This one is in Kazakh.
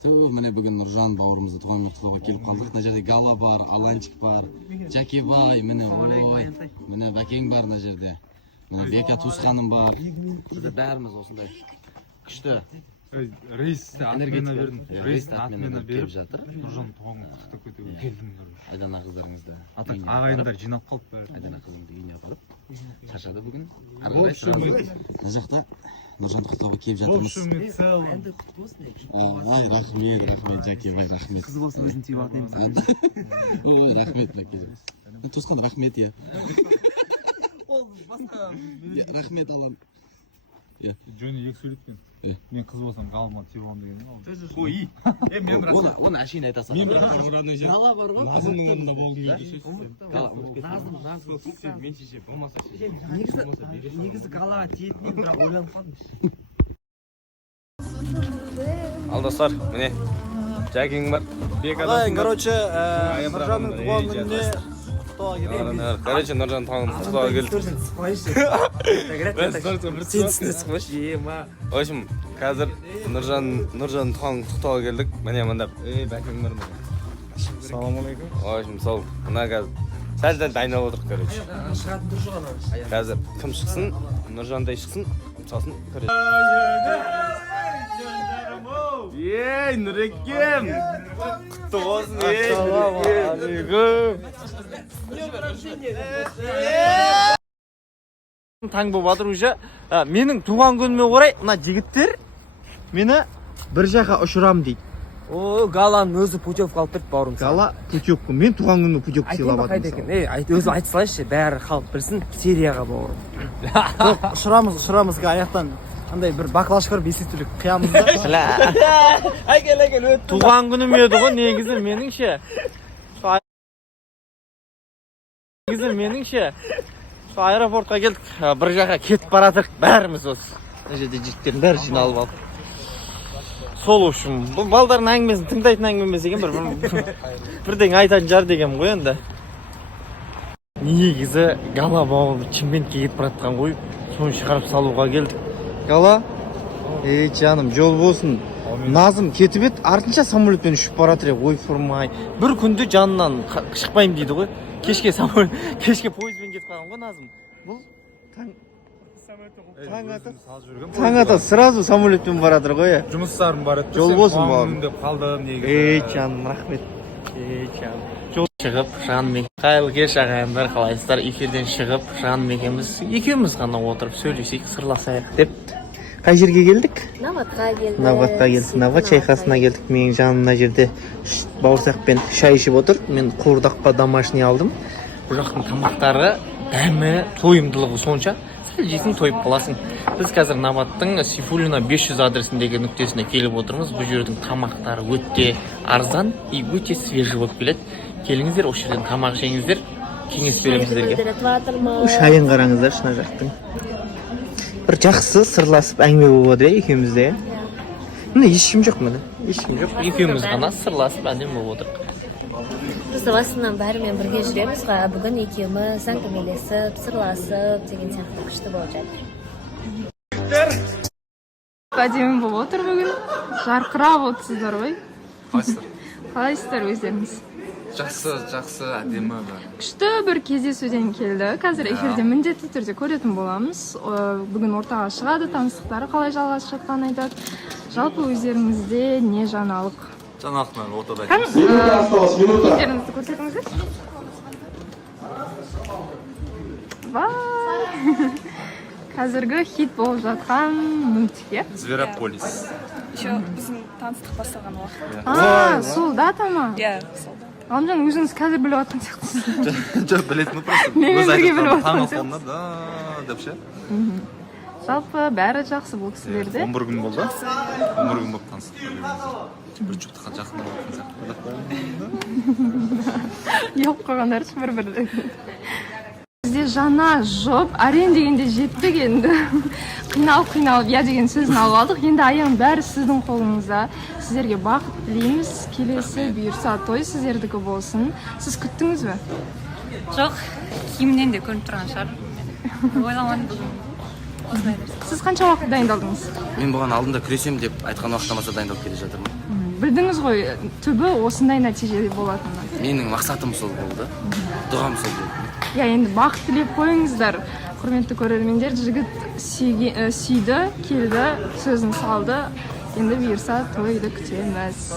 Міне бүгін Нұржан бауырымызды туған күніне құттықтауға келіп қалдық. Мына жерде Гала бар, Аланчик бар, Жакебай, міне ой, міне Бәкең бар мына жерде. Міне Бека туысқаным бар. Бізде бәріміз осындай күшті. Рейсті атмена бердім. Рейсті атмена келіп жатыр. Нұржан туған күнін құттықтап кетуге келдім. Айдана қыздарыңызды. Ағайындар жинап қалып бәрі. Айдана қызымды үйіне апарып. Шаршады бүгін. Мына жақта Нұржанды құттықтауға келіп жатырмыз. Ай, рахмет, Жакебай, рахмет. Қыз болсын өзін түйіп атаймыз. Ой, рахмет, Бәкең. Туысқан рахмет, е. Ол басқа. Рахмет, Алан. Жөне екі сөйлеткен. Мен қыз болсам ғалыма түйіп алам деген. Қой. Оны әшейін айтасың. Мен бірақ Гала бар ғой. Назымның орнында болдым деді. Мен шеше болмаса шеше. Негізі қалаға тиетінен бірақ ойланып қалдым. Ал достар, міне Жакең бар. Короче, Нұржанның туған күніне құттықтауға келдік. Короче, Нұржан туған күніне құттықтауға келдік. Сен түсіне сықпашы, ема. В общем, қазір Нұржан туған күніне құттықтауға келдік. Міне мында Бәкең бар. Ассалаумағалейкум. В общем, сол мына қазір сәл дайындалып отырық, короче. Шығатын тұр жоғана. Қазір кім шықсын, Нұржандай шықсын, сосын короче. Ей, Нұрекем! Құтты болсын, ей, Нұрекем! Таң болып жатыр уже. Менің туған күніме орай, мына жігіттер мені бір жаққа ұшырам дейді. О, Галаның өзі путевка алып тұрды бауырым. Гала путевка. Мен туған күніме путевка сыйлап Қайда екен? Өзі айт салайыншы, бәрі халық білсін, Сирияға бауырым. Ұшырамыз аяқтан андай бір баклашкар бесетілік қиямыз да. Әкел, өт. Туған күнім еді ғой негізі меніңше. Şu аэропортқа келдік, бір жаққа кетіп баратырық, бәріміз осы. Мына жерде жігіттердің бәрі жиналып алып. Сол үшін, бұл балдардың әңгімесін тыңдайтын әңгіме емес екен, бірден айтатын жар деген ғой енді. Негізі Гала бауырым Чимкентке кетіп баратқан ғой, соны шығарып салуға келдік. Гала, жаным, жол болсын. Назым кетіп еді, артынша самолетпен ұшып баратыр, ой фырмай. Бір күнде жанынан шықпайым дейді ғой. Кешке пойызбен кетіп қалған ғой Назым. Бұл таң ата сразу самолетпен баратыр ғой. Жұмыстарым бар еді. Жол болсын бауырым. Деп қалдым негізі. Жаным, рахмет. Жол шығып, Жаным қайырлы кеш ағайындар, қалайсыздар? Эфирден шығып, Жаным екеуміз ғана отырып сөйлесейік, сырласайық деп. Қай жерге келдік? Наватқа келдік. Нават чайхасына келдік. Менің жаным мына жерде бауырсақпен шай ішіп отыр. Мен қуырдаққа домашний алдым. Бұл жақтың тамақтары дәмі, тойымдылығы сонша, сәл жесің тойып қаласың. Біз қазір Наваттың Сейфуллина 500 адресіндегі нүктесіне келіп отырмыз. Бұл жердің тамақтары өте арзан и өте свежий болып келеді. Келіңіздер, осы жерден тамақ жеңіздер. Кеңес береміз сіздерге. Шайын қараңыздар, шына жақтың. Бір жақсы сырласып әңгіме болып отыр екеумізде. Міне ешкім жоқ міне. Ешкім жоқ. Екеуміз ғана сырласып әңгіме болып отырық. Біз басынан бәрімен бірге жүреміз ғой. Бүгін екеуміз әңгімелесіп, сырласып деген сияқты күшті болып жатыр. Әдемі болып отыр бүгін. Жарқырап отырсыздар ғой. Қалайсыздар өздеріңіз? Жақсы, әдемі бар. Күшті бір кездесуден келді. Қазір эфирде міндетті түрде көретін боламыз. Бүгін ортаға шығады, таныстықтары қалай жалғасып жатқанын айтады. Жалпы өздеріңізде не жаңалық? Жаңалықтар ортада. Өздеріңізді көрсетіңіздер. Қазіргі хит болып жатқан мультик. Зверополис. Біздің таныстық басталған уақыт. Сол дата ма? Иә, сол. Ғалымжан, өзіңіз қазір біліп жатқан сияқтысыз. Жоқ, білетін просто. Менімен бірге біліп жатқан сияқтысыз. Да, деп ше. Жалпы бәрі жақсы бұл кісілерде. 11 күн болды. 11 күн болып таныстық. Бір жұптыққа жақын болатын сияқты. Yok қойғандар үшін бір-бірді. Бізде жаңа жоп, арен дегенде жеттік енді. Қиналып, я деген сөзін алып алдық. Енді аяғын бәрі сіздің қолыңызда. Сіздерге бақыт тілейміз. Келесі бұйырса той сіздердікі болсын. Сіз күттіңіз бе? Жоқ, киімнен де көрініп тұрған шығар. Ойламадым бүгін. Сіз қанша уақыт дайындалдыңыз? Мен бұған алдында күресем деп айтқан уақыттан баса дайындалып келе жатырмын. білдіңіз ғой түбі осындай нәтиже болатынын. Менің мақсатым сол болды. Дұғам сол болды. Я енді бақыт тілеп қойыңыздар. Құрметті көрермендер, жігіт сүйді, келді, сөзін салды. Енді бұйырса тойды күтеміз.